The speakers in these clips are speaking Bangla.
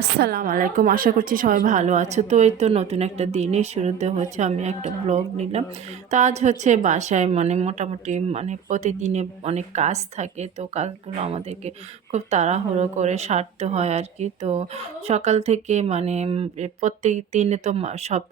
আসসালামু আলাইকুম। আশা করছি সবাই ভালো আছো। তো এই তো নতুন একটা দিনের শুরুতে হচ্ছে আমি একটা ব্লগ নিলাম। তো আজ হচ্ছে বাসায় মানে মোটামুটি মানে প্রতিদিনে অনেক কাজ থাকে। তো কাজগুলো আমাদেরকে খুব তাড়াহুড়ো করে সারতে হয় আর কি তো সকাল থেকে মানে প্রত্যেক দিনে তো সব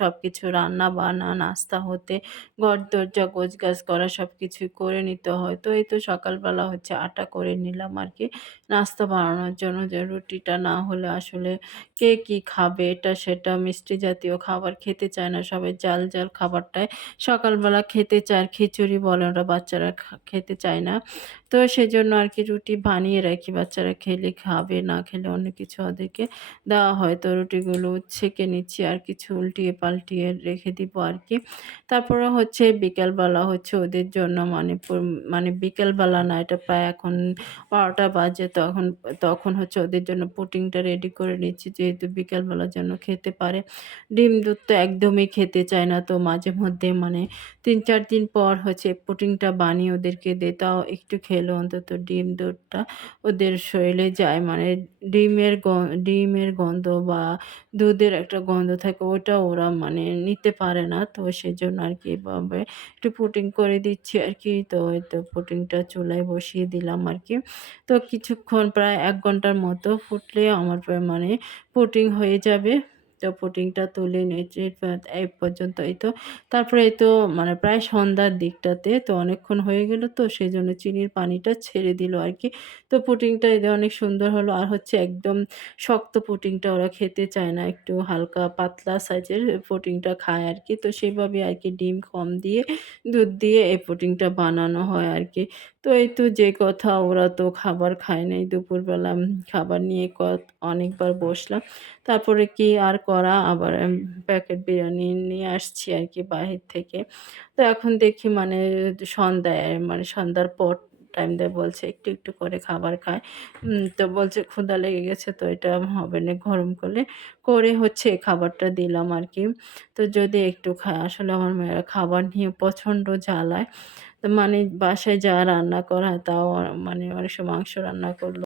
সব কিছু রান্না বান্না, নাস্তা হতে, ঘর দরজা গোছ গাছ করা সব কিছু করে নিতে হয়। তো এই তো সকালবেলা হচ্ছে আটা করে নিলাম আর কি নাস্তা বানানোর জন্য যে রুটিটা না হলে আসলে কে কি খাবে? এটা, সেটা মিষ্টি জাতীয় খাবার খেতে চায় না সবাই। জাল জাল খাবারটাই সকালবেলা খেতে চায়, খিচুড়ি বলে ওরা বাচ্চারা খেতে চায় না। তো সেজন্য আর কি রুটি বানিয়ে রাখি, বাচ্চারা খেলে খাবে, না খেলে অন্য কিছু ওদেরকে দেওয়া হয়। তো রুটিগুলো ছেঁকে নিচ্ছি আর কিছু উল্টিয়ে পাল্টিয়ে রেখে দিব আর কি। তারপরে হচ্ছে বিকেলবেলা হচ্ছে ওদের জন্য মানে মানে বিকেলবেলা না, এটা প্রায় এখন বারোটা বাজে, তখন তখন হচ্ছে ওদের জন্য পুটিংটা রেডি করে নিচ্ছি, যেহেতু বিকালবেলার জন্য খেতে পারে। ডিম দুধ তো একদমই খেতে চায় না তো মাঝে মধ্যে মানে তিন চার দিন পর হচ্ছে পুটিংটা বানিয়ে ওদেরকে দে, তাও একটু খেলো অন্তত ডিম দুধটা ওদের শরীরে যায় মানে ডিমের ডিমের গন্ধ বা দুধের একটা গন্ধ থাকে, ওটা ওরা মানে নিতে পারে না। তো সেজন্য আর কি এভাবে একটু পুটিং করে দিচ্ছি আর কি। তো তো পুটিংটা চুলায় বসিয়ে দিলাম আর কি। তো কিছুক্ষণ প্রায় এক ঘণ্টার মতো ফুটলে আমার মানে পুটিং হয়ে যাবে। তো পুডিংটা তুলে নিয়েছি এই পর্যন্ত এই তো। তারপরে এই তো মানে প্রায় সন্ধ্যার দিকটাতে তো অনেকক্ষণ হয়ে গেল তো সেই জন্য চিনির পানিটা ছেড়ে দিল আর কি তো পুটিংটা যে অনেক সুন্দর হলো। আর হচ্ছে একদম শক্ত পুটিংটা ওরা খেতে চায় না। একটু হালকা পাতলা সাইজের পুডিংটা খায় আর কি তো সেভাবে আরকি ডিম কম দিয়ে, দুধ দিয়ে এই পুডিংটা বানানো হয় আর কি তো এই তো যে কথা ওরা তো খাবার খায় নাই, দুপুরবেলা খাবার নিয়ে অনেকবার বসলাম তারপরে কি আর করা, আবার প্যাকেট বিরিয়ানি নিয়ে আসছি আর কি বাহির থেকে। তো এখন দেখি মানে সন্ধ্যায় মানে সন্ধ্যার পর টাইম দেয়, বলছে একটু একটু করে খাবার খায়। তো বলছে ক্ষুধা লেগে গেছে, তো এটা হবে না গরম করলে। করে হচ্ছে খাবারটা দিলাম আর কি তো যদি একটু খায় আসলে আমার মেয়েরা খাবার নিয়ে প্রচণ্ড জ্বালায়। তো মানে বাসায় যা রান্না করা তাও মানে অনেক সময় মাংস রান্না করল।